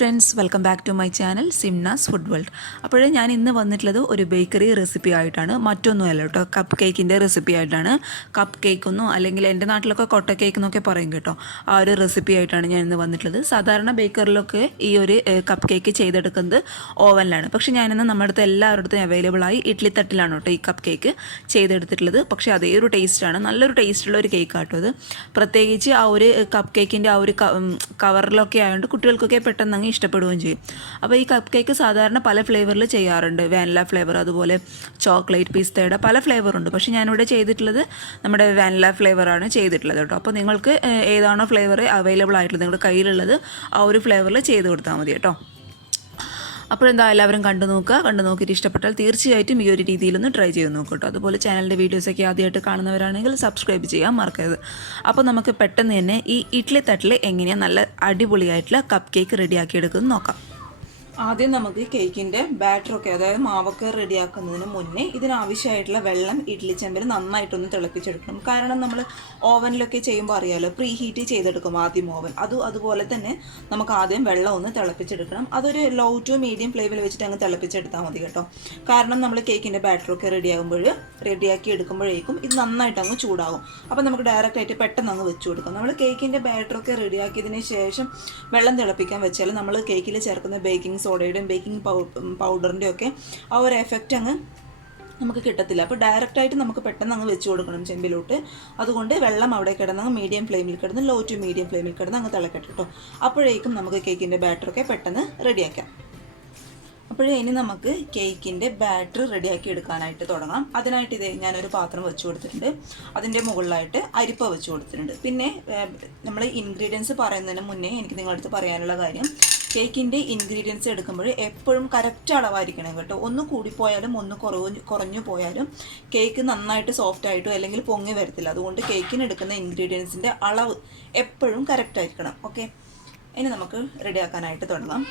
Friends, welcome back to my channel സിംനാസ് food world. അപ്പോഴേ ഞാൻ ഇന്ന് വന്നിട്ടുള്ളത് ഒരു ബേക്കറി റെസിപ്പി ആയിട്ടാണ്, മറ്റൊന്നുമല്ല കേട്ടോ. കപ്പ് കേക്കിൻ്റെ റെസിപ്പി ആയിട്ടാണ്. കപ്പ് കേക്കൊന്നോ അല്ലെങ്കിൽ എൻ്റെ നാട്ടിലൊക്കെ കൊട്ട കേക്ക് എന്നൊക്കെ പറയും കേട്ടോ. ആ ഒരു റെസിപ്പി ആയിട്ടാണ് ഞാൻ ഇന്ന് വന്നിട്ടുള്ളത്. സാധാരണ ബേക്കറിലൊക്കെ ഈ ഒരു കപ്പ് കേക്ക് ചെയ്തെടുക്കുന്നത് ഓവനിലാണ്. പക്ഷേ ഞാനിന്ന് നമ്മുടെ അടുത്ത് എല്ലാവരുടെ അടുത്തും അവൈലബിൾ ആയി ഇഡ്ഡലി തട്ടിലാണ് കേട്ടോ ഈ കപ്പ് കേക്ക് ചെയ്തെടുത്തിട്ടുള്ളത്. പക്ഷേ അതേ ഒരു ടേസ്റ്റാണ്, നല്ലൊരു ടേസ്റ്റുള്ള ഒരു കേക്ക് ആട്ടോ അത്. പ്രത്യേകിച്ച് ആ ഒരു കപ്പ് കേക്കിൻ്റെ ആ ഒരു കവറിലൊക്കെ ആയതുകൊണ്ട് കുട്ടികൾക്കൊക്കെ പെട്ടെന്ന് അങ്ങ് ഇഷ്ടപ്പെടുകയും ചെയ്യും. അപ്പോൾ ഈ കപ്പ് കേക്ക് സാധാരണ പല ഫ്ലേവറിൽ ചെയ്യാറുണ്ട്. വാനില ഫ്ലേവർ, അതുപോലെ ചോക്ലേറ്റ്, പിസ്തയുടെ പല ഫ്ലേവറുണ്ട്. പക്ഷേ ഞാനിവിടെ ചെയ്തിട്ടുള്ളത് നമ്മുടെ വാനില ഫ്ലേവറാണ് ചെയ്തിട്ടുള്ളത് കേട്ടോ. അപ്പോൾ നിങ്ങൾക്ക് ഏതാണോ ഫ്ലേവർ അവൈലബിൾ ആയിട്ടുള്ളത്, നിങ്ങളുടെ കയ്യിലുള്ളത് ആ ഒരു ഫ്ലേവറിൽ ചെയ്ത് കൊടുത്താൽ മതി കേട്ടോ. അപ്പോഴെന്താ എല്ലാവരും കണ്ടു നോക്കിയിട്ട് ഇഷ്ടപ്പെട്ടാൽ തീർച്ചയായിട്ടും ഈ ഒരു രീതിയിലൊന്ന് ട്രൈ ചെയ്ത് നോക്കൂ കേട്ടോ. അതുപോലെ ചാനലിൻ്റെ വീഡിയോസൊക്കെ ആദ്യമായിട്ട് കാണുന്നവരാണെങ്കിൽ സബ്സ്ക്രൈബ് ചെയ്യാൻ മറക്കരുത്. അപ്പോൾ നമുക്ക് പെട്ടെന്ന് തന്നെ ഈ ഇഡ്ഡലി തട്ടിൽ എങ്ങനെയാണ് നല്ല അടിപൊളിയായിട്ടുള്ള കപ്പ് കേക്ക് റെഡിയാക്കി എടുക്കുന്നത് നോക്കാം. ആദ്യം നമുക്ക് കേക്കിൻ്റെ ബാറ്ററൊക്കെ, അതായത് മാവൊക്കെ റെഡിയാക്കുന്നതിന് മുന്നേ ഇതിനാവശ്യമായിട്ടുള്ള വെള്ളം ഇഡ്ഡലി ചെമ്പിൽ നന്നായിട്ടൊന്ന് തിളപ്പിച്ചെടുക്കണം. കാരണം നമ്മൾ ഓവനിലൊക്കെ ചെയ്യുമ്പോൾ അറിയാമല്ലോ, പ്രീ ഹീറ്റ് ചെയ്തെടുക്കും ആദ്യം ഓവൻ. അതുപോലെ തന്നെ നമുക്ക് ആദ്യം വെള്ളം ഒന്ന് തിളപ്പിച്ചെടുക്കണം. അതൊരു ലോ ടു മീഡിയം ഫ്ലെയിമിൽ വെച്ചിട്ട് അങ്ങ് തിളപ്പിച്ചെടുത്താൽ മതി കേട്ടോ. കാരണം നമ്മൾ കേക്കിൻ്റെ ബാറ്ററൊക്കെ റെഡിയാക്കി എടുക്കുമ്പോഴേക്കും ഇത് നന്നായിട്ട് അങ്ങ് ചൂടാകും. അപ്പോൾ നമുക്ക് ഡയറക്റ്റായിട്ട് പെട്ടെന്ന് അങ്ങ് വെച്ച് കൊടുക്കാം. നമ്മൾ കേക്കിൻ്റെ ബാറ്ററൊക്കെ റെഡിയാക്കിയതിന് ശേഷം വെള്ളം തിളപ്പിക്കാൻ വെച്ചാൽ നമ്മൾ കേക്കിൽ ചേർക്കുന്ന ബേക്കിംഗ് സോഡയുടെയും ബേക്കിംഗ് പൗഡറിൻ്റെയും ഒക്കെ ആ ഒരു എഫക്റ്റ് അങ്ങ് നമുക്ക് കിട്ടത്തില്ല. അപ്പോൾ ഡയറക്റ്റായിട്ട് നമുക്ക് പെട്ടെന്ന് അങ്ങ് വെച്ച് കൊടുക്കണം ചെമ്പിലോട്ട്. അതുകൊണ്ട് വെള്ളം അവിടെ കിടന്ന് മീഡിയം ഫ്ലെയിമിൽ കിടന്ന് ലോ ടു മീഡിയം ഫ്ലെയിമിൽ കിടന്ന് അങ്ങ് തിളക്കട്ടെ കേട്ടോ. അപ്പോഴേക്കും നമുക്ക് കേക്കിൻ്റെ ബാറ്ററൊക്കെ പെട്ടെന്ന് റെഡിയാക്കാം. ഇനി നമുക്ക് കേക്കിൻ്റെ ബാറ്റർ റെഡിയാക്കി എടുക്കാനായിട്ട് തുടങ്ങാം. അതിനായിട്ട് ഞാനൊരു പാത്രം വെച്ച് കൊടുത്തിട്ടുണ്ട്. അതിൻ്റെ മുകളിലായിട്ട് അരിപ്പ വെച്ച് കൊടുത്തിട്ടുണ്ട്. പിന്നെ നമ്മൾ ഇൻഗ്രീഡിയൻസ് പറയുന്നതിന് മുന്നേ എനിക്ക് നിങ്ങളടുത്ത് പറയാനുള്ള കാര്യം, കേക്കിൻ്റെ ഇൻഗ്രീഡിയൻസ് എടുക്കുമ്പോൾ എപ്പോഴും കറക്റ്റ് അളവായിരിക്കണം കേട്ടോ. ഒന്ന് കൂടിപ്പോയാലും ഒന്ന് കുറഞ്ഞു പോയാലും കേക്ക് നന്നായിട്ട് സോഫ്റ്റ് ആയിട്ടോ അല്ലെങ്കിൽ പൊങ്ങി വരത്തില്ല. അതുകൊണ്ട് കേക്കിന് എടുക്കുന്ന ഇൻഗ്രീഡിയൻസിൻ്റെ അളവ് എപ്പോഴും കറക്റ്റ് ആയിരിക്കണം. ഓക്കെ, ഇനി നമുക്ക് റെഡിയാക്കാനായിട്ട് തുടങ്ങാം.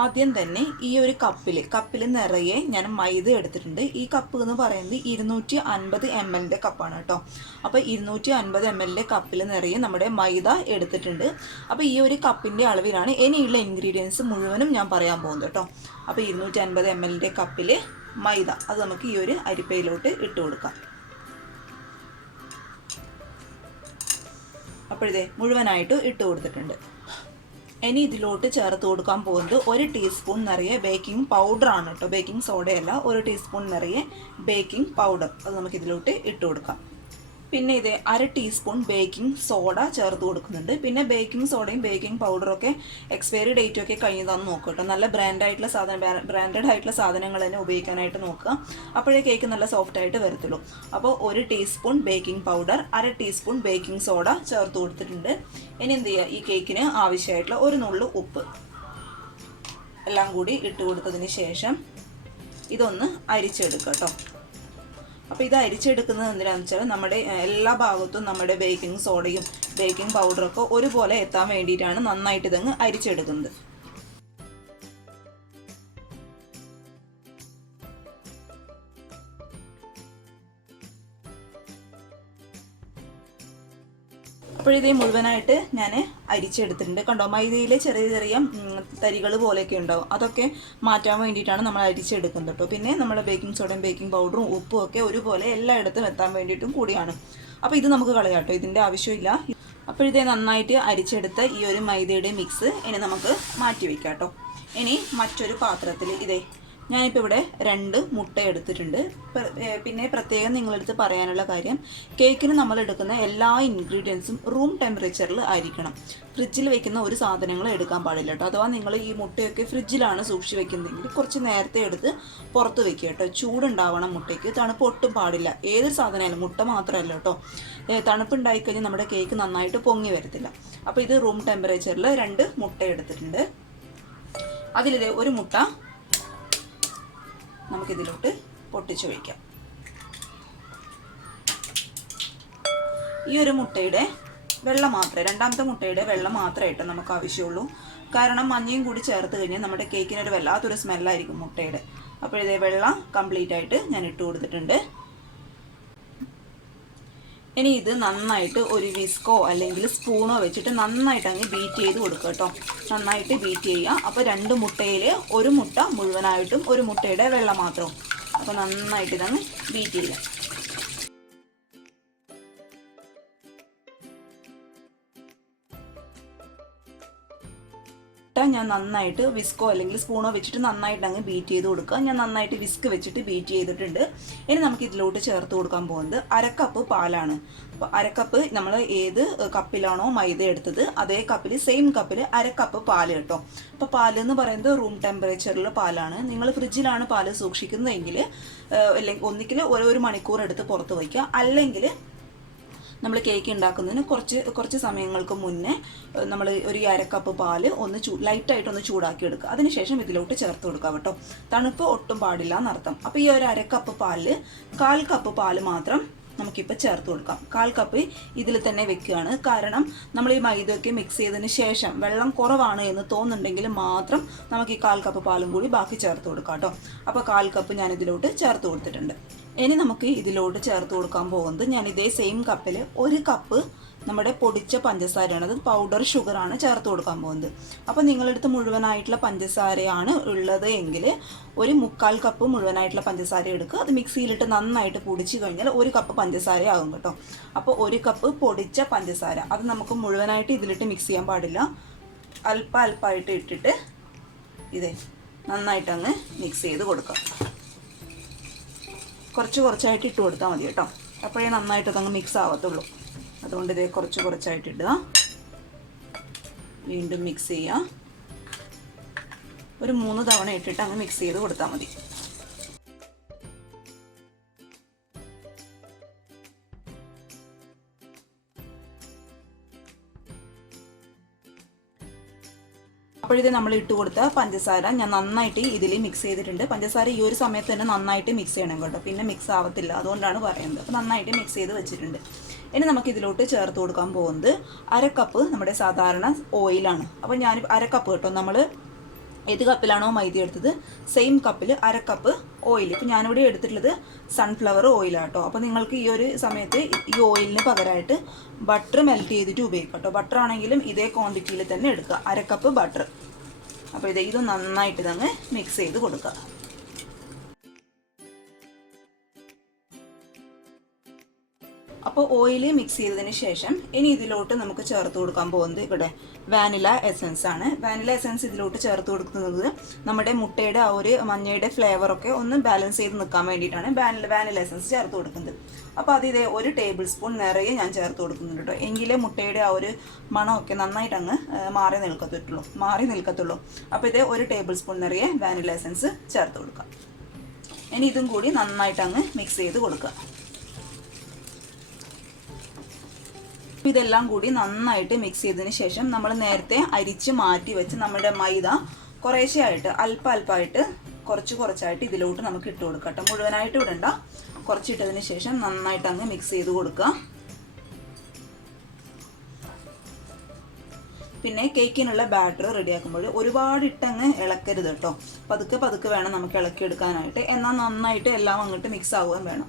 ആദ്യം തന്നെ ഈ ഒരു കപ്പിൽ നിറയെ ഞാൻ മൈദ എടുത്തിട്ടുണ്ട്. ഈ കപ്പ് എന്ന് പറയുന്നത് 250 ml കപ്പാണ് കേട്ടോ. അപ്പോൾ 250 ml കപ്പിൽ നിറയെ നമ്മുടെ മൈദ എടുത്തിട്ടുണ്ട്. അപ്പോൾ ഈ ഒരു കപ്പിൻ്റെ അളവിലാണ് ഇനിയുള്ള ഇൻഗ്രീഡിയൻസ് മുഴുവനും ഞാൻ പറയാൻ പോകുന്നത് കേട്ടോ. അപ്പോൾ 250 ml കപ്പിൽ മൈദ, അത് നമുക്ക് ഈ ഒരു അരിപ്പയിലോട്ട് ഇട്ട് കൊടുക്കാം. മുഴുവനായിട്ട് ഇട്ട് കൊടുത്തിട്ടുണ്ട്. ഇനി ഇതിലോട്ട് ചേർത്ത് കൊടുക്കാൻ പോകുന്നത് 1 ടീസ്പൂൺ നിറയെ ബേക്കിംഗ് പൗഡറാണ് കേട്ടോ. ബേക്കിംഗ് സോഡയല്ല, 1 ടീസ്പൂൺ നിറയെ ബേക്കിംഗ് പൗഡർ, അത് നമുക്ക് ഇതിലോട്ട് ഇട്ട് കൊടുക്കാം. പിന്നെ 1/2 ടീസ്പൂൺ ബേക്കിംഗ് സോഡ ചേർത്ത് കൊടുക്കുന്നുണ്ട്. പിന്നെ ബേക്കിംഗ് സോഡയും ബേക്കിംഗ് പൗഡറൊക്കെ എക്സ്പയറി ഡേറ്റും ഒക്കെ കഴിഞ്ഞതാണെന്ന് നോക്കുക കേട്ടോ. നല്ല ബ്രാൻഡഡ് ആയിട്ടുള്ള സാധനങ്ങൾ തന്നെ ഉപയോഗിക്കാനായിട്ട് നോക്കുക. അപ്പോഴേ കേക്ക് നല്ല സോഫ്റ്റ് ആയിട്ട് വരത്തുള്ളൂ. അപ്പോൾ 1 teaspoon baking powder, 1/2 teaspoon baking soda ചേർത്ത് കൊടുത്തിട്ടുണ്ട്. ഇനി എന്ത് ചെയ്യുക, ഈ കേക്കിന് ആവശ്യമായിട്ടുള്ള ഒരു നുള്ളു ഉപ്പ് എല്ലാം കൂടി ഇട്ട് കൊടുത്തതിന് ശേഷം ഇതൊന്ന് അരിച്ചെടുക്കുക കേട്ടോ. അപ്പോൾ ഇത് അരിച്ചെടുക്കുന്നത് എന്തിനാണെന്ന് വെച്ചാൽ നമ്മുടെ എല്ലാ ഭാഗത്തും നമ്മുടെ ബേക്കിംഗ് സോഡയും ബേക്കിംഗ് പൗഡറൊക്കെ ഒരുപോലെ എത്താൻ വേണ്ടിയിട്ടാണ് നന്നായിട്ട് ഇതങ്ങ് അരിച്ചെടുക്കുന്നത്. അപ്പോഴിതേ മുഴുവനായിട്ട് ഞാൻ അരിച്ചെടുത്തിട്ടുണ്ട്. കണ്ടോ, മൈദയിലെ ചെറിയ ചെറിയ തരികൾ പോലെയൊക്കെ ഉണ്ടാവും. അതൊക്കെ മാറ്റാൻ വേണ്ടിയിട്ടാണ് നമ്മൾ അരിച്ചെടുക്കുന്നത് കേട്ടോ. പിന്നെ നമ്മൾ ബേക്കിംഗ് സോഡയും ബേക്കിംഗ് പൗഡറും ഉപ്പും ഒക്കെ ഒരുപോലെ എല്ലായിടത്തും എത്താൻ വേണ്ടിയിട്ടും കൂടിയാണ്. അപ്പോൾ ഇത് നമുക്ക് കളയാം കേട്ടോ, ഇതിൻ്റെ ആവശ്യമില്ല. അപ്പോഴിതേ നന്നായിട്ട് അരിച്ചെടുത്ത ഈ ഒരു മൈദയുടെ മിക്സ് ഇനി നമുക്ക് മാറ്റി വയ്ക്കാം കേട്ടോ. ഇനി മറ്റൊരു പാത്രത്തിൽ ഞാനിപ്പോൾ ഇവിടെ 2 മുട്ട എടുത്തിട്ടുണ്ട്. പിന്നെ പ്രത്യേകം നിങ്ങളടുത്ത് പറയാനുള്ള കാര്യം, കേക്കിന് നമ്മൾ എടുക്കുന്ന എല്ലാ ഇൻഗ്രീഡിയൻസും റൂം ടെമ്പറേച്ചറിൽ ആയിരിക്കണം. ഫ്രിഡ്ജിൽ വെക്കുന്ന ഒരു സാധനങ്ങൾ എടുക്കാൻ പാടില്ല കേട്ടോ. അഥവാ നിങ്ങൾ ഈ മുട്ടയൊക്കെ ഫ്രിഡ്ജിലാണ് സൂക്ഷിച്ച് വെക്കുന്നതെങ്കിൽ കുറച്ച് നേരത്തെ എടുത്ത് പുറത്ത് വെക്കുക കേട്ടോ. ചൂടുണ്ടാവണം മുട്ടയ്ക്ക്, തണുപ്പ് ഒട്ടും പാടില്ല. ഏതൊരു സാധനമായാലും, മുട്ട മാത്രമല്ല കേട്ടോ. തണുപ്പുണ്ടായിക്കഴിഞ്ഞാൽ നമ്മുടെ കേക്ക് നന്നായിട്ട് പൊങ്ങി വരത്തില്ല. അപ്പോൾ ഇത് റൂം ടെമ്പറേച്ചറിൽ 2 മുട്ട എടുത്തിട്ടുണ്ട്. അതിലിത് ഒരു മുട്ട നമുക്കിതിലോട്ട് പൊട്ടിച്ച് വയ്ക്കാം. ഈ ഒരു മുട്ടയുടെ വെള്ളം മാത്രമേ, രണ്ടാമത്തെ മുട്ടയുടെ വെള്ളം മാത്രമായിട്ട് നമുക്ക് ആവശ്യമുള്ളൂ. കാരണം മഞ്ഞയും കൂടി ചേർത്ത് കഴിഞ്ഞാൽ നമ്മുടെ കേക്കിനൊരു വല്ലാത്തൊരു സ്മെല്ലായിരിക്കും മുട്ടയുടെ. അപ്പോൾ വെള്ളം കംപ്ലീറ്റ് ആയിട്ട് ഞാൻ ഇട്ട് കൊടുത്തിട്ടുണ്ട്. ഇനി ഇത് നന്നായിട്ട് ഒരു വിസ്കോ അല്ലെങ്കിൽ സ്പൂണോ വെച്ചിട്ട് നന്നായിട്ട് അങ്ങ് ബീറ്റ് ചെയ്ത് കൊടുക്കുക കേട്ടോ. നന്നായിട്ട് ബീറ്റ് ചെയ്യുക. അപ്പോൾ 2 മുട്ടയിൽ 1 മുട്ട മുഴുവനായിട്ടും 1 മുട്ടയുടെ വെള്ള മാത്രവും. അപ്പോൾ നന്നായിട്ട് ഇതങ്ങ് ബീറ്റ് ചെയ്യുക. ഞാൻ നന്നായിട്ട് വിസ്കോ അല്ലെങ്കിൽ സ്പൂണോ വെച്ചിട്ട് നന്നായിട്ട് അങ്ങ് ബീറ്റ് ചെയ്ത് കൊടുക്കുക. ഞാൻ നന്നായിട്ട് വിസ്ക് വെച്ചിട്ട് ബീറ്റ് ചെയ്തിട്ടുണ്ട്. ഇനി നമുക്ക് ഇതിലോട്ട് ചേർത്ത് കൊടുക്കാൻ പോകുന്നത് 1/2 കപ്പ് പാലാണ്. അപ്പോൾ 1/2 കപ്പ് നമ്മൾ ഏത് കപ്പിലാണോ മൈദ എടുത്തത് അതേ കപ്പിൽ സെയിം കപ്പിൽ 1/2 കപ്പ് പാല് കേട്ടോ. അപ്പോൾ പാല് എന്ന് പറയുന്നത് റൂം ടെമ്പറേച്ചറിലുള്ള പാലാണ്. നിങ്ങൾ ഫ്രിഡ്ജിലാണ് പാല് സൂക്ഷിക്കുന്നതെങ്കിൽ അല്ലെങ്കിൽ ഒന്നിക്കിൽ 1 മണിക്കൂർ എടുത്ത് പുറത്ത് വയ്ക്കുക. അല്ലെങ്കിൽ നമ്മൾ കേക്ക് ഉണ്ടാക്കുന്നതിന് കുറച്ച് സമയങ്ങൾക്ക് മുന്നേ നമ്മൾ ഒരു 1/2 കപ്പ് പാല് ഒന്ന് ലൈറ്റായിട്ടൊന്ന് ചൂടാക്കി എടുക്കുക. അതിനുശേഷം ഇതിലോട്ട് ചേർത്ത് കൊടുക്കുക കേട്ടോ. തണുപ്പ് ഒട്ടും പാടില്ല എന്നർത്ഥം. അപ്പോൾ ഈ ഒരു 1/2 കപ്പ് പാലിൽ 1/4 കപ്പ് പാല് മാത്രം നമുക്കിപ്പോൾ ചേർത്ത് കൊടുക്കാം. 1/4 കപ്പ് ഇതിൽ തന്നെ വെക്കുകയാണ്. കാരണം നമ്മൾ ഈ മൈദയൊക്കെ മിക്സ് ചെയ്തതിന് ശേഷം വെള്ളം കുറവാണ് എന്ന് തോന്നുന്നുണ്ടെങ്കിൽ മാത്രം നമുക്ക് ഈ 1/4 കപ്പ് പാലും കൂടി ബാക്കി ചേർത്ത് കൊടുക്കാം കേട്ടോ. അപ്പോൾ 1/4 കപ്പ് ഞാൻ ഇതിലോട്ട് ചേർത്ത് കൊടുത്തിട്ടുണ്ട്. ഇനി നമുക്ക് ഇതിലോട്ട് ചേർത്ത് കൊടുക്കാൻ പോകുന്നത് ഞാൻ ഇതേ സെയിം കപ്പിൽ 1 കപ്പ് നമ്മുടെ പൊടിച്ച പഞ്ചസാരയാണ്, അത് പൗഡർ ഷുഗറാണ് ചേർത്ത് കൊടുക്കാൻ പോകുന്നത്. അപ്പോൾ നിങ്ങളടുത്ത് മുഴുവനായിട്ടുള്ള പഞ്ചസാരയാണ് ഉള്ളത് എങ്കിൽ 1/4 കപ്പ് മുഴുവനായിട്ടുള്ള പഞ്ചസാര എടുക്കുക. അത് മിക്സിയിലിട്ട് നന്നായിട്ട് പൊടിച്ച് കഴിഞ്ഞാൽ 1 കപ്പ് പഞ്ചസാര ആകും കേട്ടോ. അപ്പോൾ 1 കപ്പ് പൊടിച്ച പഞ്ചസാര അത് നമുക്ക് മുഴുവനായിട്ട് ഇതിലിട്ട് മിക്സ് ചെയ്യാൻ പാടില്ല. അല്പമായിട്ട് ഇട്ടിട്ട് ഇതേ നന്നായിട്ടങ്ങ് മിക്സ് ചെയ്ത് കൊടുക്കുക. കുറച്ചായിട്ട് ഇട്ട് കൊടുത്താൽ മതി കേട്ടോ. അപ്പോഴേ നന്നായിട്ടതങ്ങ് മിക്സ് ആവത്തുള്ളൂ. അതുകൊണ്ട് ഇതേ കുറച്ചായിട്ട് ഇടുക. വീണ്ടും മിക്സ് ചെയ്യുക. ഒരു 3 തവണ ഇട്ടിട്ട് അങ്ങ് മിക്സ് ചെയ്ത് കൊടുത്താൽ മതി. അപ്പോഴിത് നമ്മൾ ഇട്ട് കൊടുത്ത പഞ്ചസാര ഞാൻ നന്നായിട്ട് ഇതിൽ മിക്സ് ചെയ്തിട്ടുണ്ട്. പഞ്ചസാര ഈ ഒരു സമയത്ത് തന്നെ നന്നായിട്ട് മിക്സ് ചെയ്യണം കേട്ടോ, പിന്നെ മിക്സ് ആവത്തില്ല, അതുകൊണ്ടാണ് പറയുന്നത്. അപ്പോൾ നന്നായിട്ട് മിക്സ് ചെയ്ത് വെച്ചിട്ടുണ്ട്. ഇനി നമുക്ക് ഇതിലോട്ട് ചേർത്ത് കൊടുക്കാൻ പോകുന്നത് 1/2 കപ്പ് നമ്മുടെ സാധാരണ ഓയിലാണ്. അപ്പോൾ ഞാൻ 1/2 കപ്പ് കേട്ടോ, നമ്മൾ ഏത് കപ്പിലാണോ മൈദ എടുത്തത് സെയിം കപ്പിൽ 1/2 കപ്പ് ഓയിൽ. ഇപ്പോൾ ഞാനിവിടെ എടുത്തിട്ടുള്ളത് സൺഫ്ലവർ ഓയിലാണ് കേട്ടോ. അപ്പോൾ നിങ്ങൾക്ക് ഈ ഒരു സമയത്ത് ഈ ഓയിലിന് പകരമായിട്ട് ബട്ടർ മെൽറ്റ് ചെയ്തിട്ട് ഉപയോഗിക്കാം കേട്ടോ. ബട്ടർ ആണെങ്കിലും ഇതേ ക്വാണ്ടിറ്റിയിൽ തന്നെ എടുക്കുക, 1/2 കപ്പ് ബട്ടർ. അപ്പോൾ ഇത് നന്നായിട്ട് ഇതങ്ങ് മിക്സ് ചെയ്ത് കൊടുക്കുക. അപ്പോൾ ഓയിൽ മിക്സ് ചെയ്തതിന് ശേഷം ഇനി ഇതിലോട്ട് നമുക്ക് ചേർത്ത് കൊടുക്കാൻ പോകുന്നത് ഇവിടെ വാനില എസൻസ് ആണ്. വാനില എസൻസ് ഇതിലോട്ട് ചേർത്ത് കൊടുക്കുന്നത് നമ്മുടെ മുട്ടയുടെ ആ ഒരു മഞ്ഞയുടെ ഫ്ലേവറൊക്കെ ഒന്ന് ബാലൻസ് ചെയ്ത് നിൽക്കാൻ വേണ്ടിയിട്ടാണ് വാനില എസൻസ് ചേർത്ത് കൊടുക്കുന്നത്. അപ്പോൾ അതിതേ 1 ടേബിൾ സ്പൂൺ നിറയെ ഞാൻ ചേർത്ത് കൊടുക്കുന്നുണ്ട് കേട്ടോ. എങ്കിലേ മുട്ടയുടെ ആ ഒരു മണമൊക്കെ നന്നായിട്ട് അങ്ങ് മാറി നിൽക്കത്തുള്ളൂ. അപ്പോൾ ഇതേ 1 ടേബിൾ സ്പൂൺ നിറയെ വാനില എസൻസ് ചേർത്ത് കൊടുക്കുക. ഇനി ഇതും കൂടി നന്നായിട്ട് അങ്ങ് മിക്സ് ചെയ്ത് കൊടുക്കുക. ഇതെല്ലാം കൂടി നന്നായിട്ട് മിക്സ് ചെയ്തതിന് ശേഷം നമ്മൾ നേരത്തെ അരിച്ച് മാറ്റി വെച്ച് നമ്മുടെ മൈദ കുറേശ്ശെയായിട്ട് അല്പമായിട്ട് കുറച്ചായിട്ട് ഇതിലോട്ട് നമുക്ക് ഇട്ട് കൊടുക്കാം കേട്ടോ. മുഴുവനായിട്ട് ഇടണ്ട, കുറച്ചിട്ടതിന് ശേഷം നന്നായിട്ട് അങ്ങ് മിക്സ് ചെയ്ത് കൊടുക്കുക. പിന്നെ കേക്കിനുള്ള ബാറ്റർ റെഡിയാക്കുമ്പോൾ ഒരുപാട് ഇട്ടങ്ങ് ഇളക്കരുത് കേട്ടോ. പതുക്കെ വേണം നമുക്ക് ഇളക്കിയെടുക്കാനായിട്ട്. എന്നാൽ നന്നായിട്ട് എല്ലാം അങ്ങോട്ട് മിക്സ് ആവുകയും വേണം.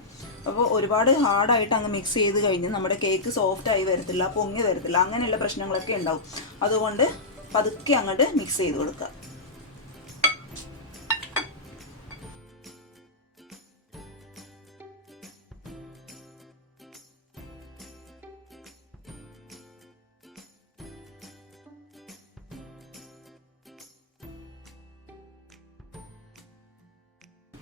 അപ്പോൾ ഒരുപാട് ഹാർഡായിട്ട് അങ്ങ് മിക്സ് ചെയ്ത് കഴിഞ്ഞ് നമ്മുടെ കേക്ക് സോഫ്റ്റായി വരത്തില്ല, പൊങ്ങി വരത്തില്ല, അങ്ങനെയുള്ള പ്രശ്നങ്ങളൊക്കെ ഉണ്ടാവും. അതുകൊണ്ട് പതുക്കെ അങ്ങോട്ട് മിക്സ് ചെയ്ത് കൊടുക്കുക.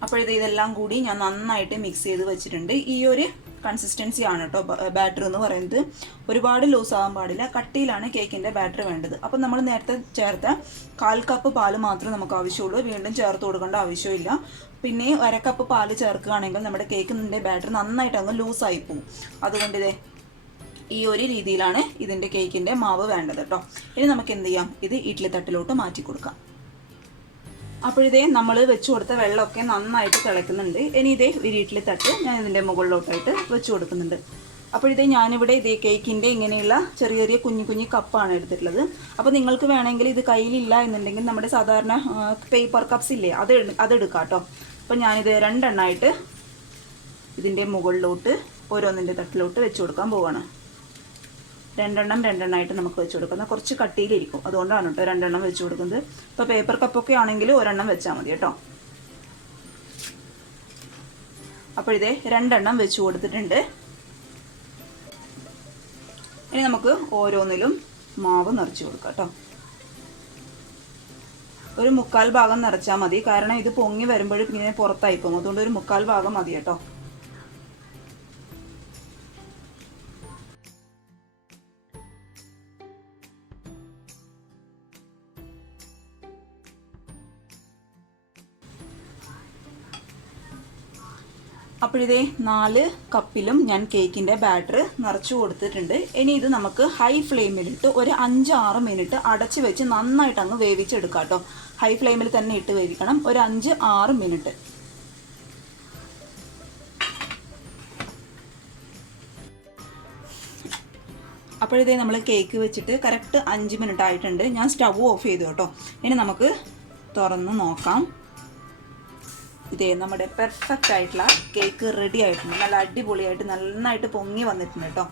അപ്പോഴത് ഇതെല്ലാം കൂടി ഞാൻ നന്നായിട്ട് മിക്സ് ചെയ്ത് വെച്ചിട്ടുണ്ട്. ഈ ഒരു കൺസിസ്റ്റൻസി ആണ് കേട്ടോ ബാറ്റർ എന്ന് പറയുന്നത്. ഒരുപാട് ലൂസ് ആവാൻ പാടില്ല, കട്ടിയിലാണ് കേക്കിൻ്റെ ബാറ്റർ വേണ്ടത്. അപ്പം നമ്മൾ നേരത്തെ ചേർത്ത 1/4 കപ്പ് പാല് മാത്രമേ നമുക്ക് ആവശ്യമുള്ളൂ, വീണ്ടും ചേർത്ത് കൊടുക്കേണ്ട ആവശ്യമില്ല. പിന്നെ 1/2 കപ്പ് പാല് ചേർക്കുകയാണെങ്കിൽ നമ്മുടെ കേക്കിൻ്റെ ബാറ്റർ നന്നായിട്ട് അങ്ങ് ലൂസായി പോകും. അതുകൊണ്ട് ഈ ഒരു രീതിയിലാണ് ഇതിൻ്റെ കേക്കിൻ്റെ മാവ് വേണ്ടത് കേട്ടോ. ഇനി നമുക്ക് എന്ത് ചെയ്യാം, ഇത് ഇഡ്ഡലി തട്ടിലോട്ട് മാറ്റി കൊടുക്കാം. അപ്പോഴിതേ നമ്മൾ വെച്ച് കൊടുത്ത വെള്ളമൊക്കെ നന്നായിട്ട് തിളയ്ക്കുന്നുണ്ട്. ഇനി ഇതേ ഒരു ഇഡ്ഡലി തട്ട് ഞാൻ ഇതിൻ്റെ മുകളിലോട്ടായിട്ട് വെച്ച് കൊടുക്കുന്നുണ്ട്. അപ്പോഴിതേ ഞാനിവിടെ ഇതേ കേക്കിൻ്റെ ഇങ്ങനെയുള്ള ചെറിയ കുഞ്ഞു കപ്പാണ് എടുത്തിട്ടുള്ളത്. അപ്പോൾ നിങ്ങൾക്ക് വേണമെങ്കിൽ ഇത് കയ്യിലില്ല എന്നുണ്ടെങ്കിൽ നമ്മുടെ സാധാരണ പേപ്പർ കപ്സ് ഇല്ലേ, അതെടുക്കാം കേട്ടോ. അപ്പോൾ ഞാനിത് 2 എണ്ണമായിട്ട് ഇതിൻ്റെ മുകളിലോട്ട് ഓരോന്നിൻ്റെ തട്ടിലോട്ട് വെച്ച് കൊടുക്കാൻ പോവുകയാണ്. രണ്ടെണ്ണമായിട്ട് നമുക്ക് വെച്ച് കൊടുക്കുന്നത്. കുറച്ച് കട്ടിയിലിരിക്കും, അതുകൊണ്ടാണ് കേട്ടോ രണ്ടെണ്ണം വെച്ച് കൊടുക്കുന്നത്. ഇപ്പോൾ പേപ്പർ കപ്പൊക്കെ ആണെങ്കിൽ ഒരെണ്ണം വെച്ചാൽ മതി കേട്ടോ. അപ്പോൾ ഇതേ രണ്ടെണ്ണം വെച്ച് കൊടുത്തിട്ടുണ്ട്. ഇനി നമുക്ക് ഓരോന്നിലും മാവ് നിറച്ച് കൊടുക്കാം കേട്ടോ. ഒരു 1/4 ഭാഗം നിറച്ചാൽ മതി, കാരണം ഇത് പൊങ്ങി വരുമ്പോഴും ഇങ്ങനെ പുറത്തായി പോകും. അതുകൊണ്ട് ഒരു 1/4 ഭാഗം മതി കേട്ടോ. അപ്പോഴിതേ 4 കപ്പിലും ഞാൻ കേക്കിൻ്റെ ബാറ്റർ നിറച്ചു കൊടുത്തിട്ടുണ്ട്. ഇനി ഇത് നമുക്ക് ഹൈ ഫ്ലെയിമിലിട്ട് ഒരു 5-6 മിനിറ്റ് അടച്ച് വെച്ച് നന്നായിട്ട് അങ്ങ് വേവിച്ചെടുക്കാം കേട്ടോ. ഹൈ ഫ്ലെയിമിൽ തന്നെ ഇട്ട് വേവിക്കണം, ഒരു 5-6 മിനിറ്റ്. അപ്പോഴിതേ നമ്മൾ കേക്ക് വെച്ചിട്ട് കറക്റ്റ് 5 മിനിറ്റ് ആയിട്ടുണ്ട്. ഞാൻ സ്റ്റവ് ഓഫ് ചെയ്തു കേട്ടോ. ഇനി നമുക്ക് തുറന്ന് നോക്കാം. ഇതേ നമ്മുടെ പെർഫെക്റ്റ് ആയിട്ടുള്ള കേക്ക് റെഡി ആയിട്ടുണ്ട്. നല്ല അടിപൊളിയായിട്ട് നന്നായിട്ട് പൊങ്ങി വന്നിട്ടുണ്ട് കേട്ടോ.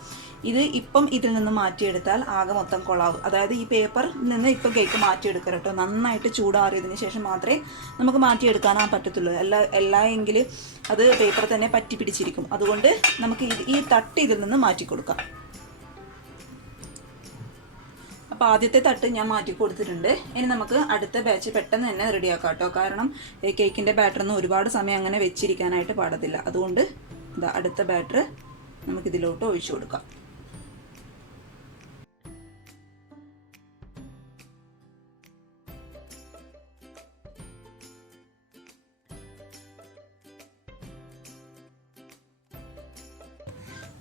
ഇത് ഇപ്പം ഇതിൽ നിന്ന് മാറ്റിയെടുത്താൽ ആകെ മൊത്തം കൊളാവും. അതായത് ഈ പേപ്പറിൽ നിന്ന് ഇപ്പം കേക്ക് മാറ്റിയെടുക്കുക കേട്ടോ. നന്നായിട്ട് ചൂടാറിയതിന് ശേഷം മാത്രമേ നമുക്ക് മാറ്റിയെടുക്കാനാ പറ്റത്തുള്ളൂ. എല്ലാ എങ്കിൽ അത് പേപ്പർ തന്നെ പറ്റി പിടിച്ചിരിക്കും. അതുകൊണ്ട് നമുക്ക് ഈ തട്ട് ഇതിൽ നിന്ന് മാറ്റി കൊടുക്കാം. അപ്പോൾ ആദ്യത്തെ തട്ട് ഞാൻ മാറ്റി കൊടുത്തിട്ടുണ്ട്. ഇനി നമുക്ക് അടുത്ത ബാച്ച് പെട്ടെന്ന് തന്നെ റെഡിയാക്കാം കേട്ടോ. കാരണം കേക്കിൻ്റെ ബാറ്ററൊന്നും ഒരുപാട് സമയം അങ്ങനെ വെച്ചിരിക്കാനായിട്ട് പാടത്തില്ല. അതുകൊണ്ട് ഇതാ അടുത്ത ബാറ്റർ നമുക്കിതിലോട്ട് ഒഴിച്ചു കൊടുക്കാം.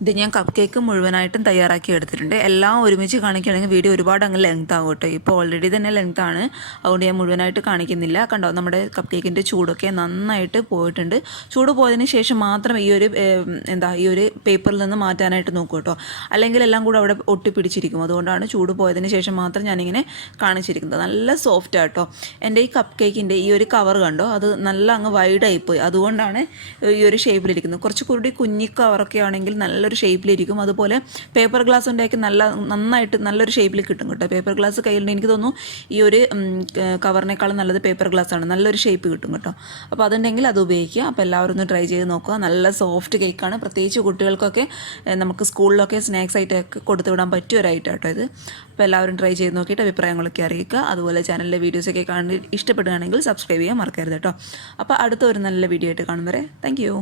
ഇത് ഞാൻ കപ്പ് കേക്ക് മുഴുവനായിട്ടും തയ്യാറാക്കി എടുത്തിട്ടുണ്ട്. എല്ലാം ഒരുമിച്ച് കാണിക്കുകയാണെങ്കിൽ വീഡിയോ ഒരുപാട് അങ്ങ് ലെങ്ത് ആകും കേട്ടോ. ഇപ്പോൾ ഓൾറെഡി തന്നെ ലെങ്ത് ആണ്, അതുകൊണ്ട് ഞാൻ മുഴുവനായിട്ട് കാണിക്കുന്നില്ല. കണ്ടോ, നമ്മുടെ കപ്പ് കേക്കിൻ്റെ ചൂടൊക്കെ നന്നായിട്ട് പോയിട്ടുണ്ട്. ചൂട് പോയതിന് ശേഷം മാത്രം ഈ ഒരു പേപ്പറിൽ നിന്ന് മാറ്റാനായിട്ട് നോക്കൂ കേട്ടോ. അല്ലെങ്കിൽ എല്ലാം കൂടെ അവിടെ ഒട്ടിപ്പിടിച്ചിരിക്കും. അതുകൊണ്ടാണ് ചൂട് പോയതിന് ശേഷം മാത്രം ഞാനിങ്ങനെ കാണിച്ചിരിക്കുന്നത്. നല്ല സോഫ്റ്റ് ആട്ടോ. എൻ്റെ ഈ കപ്പ് കേക്കിൻ്റെ ഈ ഒരു കവർ കണ്ടോ, അത് നല്ല അങ്ങ് വൈഡായിപ്പോയി. അതുകൊണ്ടാണ് ഈ ഒരു ഷേപ്പിലിരിക്കുന്നത്. കുറച്ച് കൂടി കുഞ്ഞി കവറൊക്കെ ആണെങ്കിൽ നല്ലൊരു ഷേപ്പിലിരിക്കും. അതുപോലെ പേപ്പർ ഗ്ലാസ് ഉണ്ടാക്കി നന്നായിട്ട് നല്ലൊരു ഷേപ്പിൽ കിട്ടും കേട്ടോ. പേപ്പർ ഗ്ലാസ് കയ്യിലുണ്ട്. എനിക്ക് തോന്നുന്നു ഈ ഒരു കവറിനേക്കാളും നല്ലത് പേപ്പർ ഗ്ലാസ് ആണ്. നല്ലൊരു ഷേപ്പ് കിട്ടും കേട്ടോ. അപ്പോൾ അതുണ്ടെങ്കിൽ അത് ഉപയോഗിക്കുക. അപ്പോൾ എല്ലാവരും ഒന്ന് ട്രൈ ചെയ്ത് നോക്കുക. നല്ല സോഫ്റ്റ് കേക്കാണ്. പ്രത്യേകിച്ച് കുട്ടികൾക്കൊക്കെ നമുക്ക് സ്കൂളിലൊക്കെ സ്നാക്സ് ആയിട്ടൊക്കെ കൊടുത്തു വിടാൻ പറ്റിയ ഒരു ഐറ്റം കേട്ടോ ഇത്. അപ്പോൾ എല്ലാവരും ട്രൈ ചെയ്ത് നോക്കിയിട്ട് അഭിപ്രായങ്ങളൊക്കെ അറിയിക്കുക. അതുപോലെ ചാനലിലെ വീഡിയോസൊക്കെ കാണാൻ ഇഷ്ടപ്പെടുകയാണെങ്കിൽ സബ്സ്ക്രൈബ് ചെയ്യാൻ മറക്കരുത് കേട്ടോ. അപ്പോൾ അടുത്ത ഒരു നല്ല വീഡിയോ ആയിട്ട് കാണും വരെ താങ്ക് യു.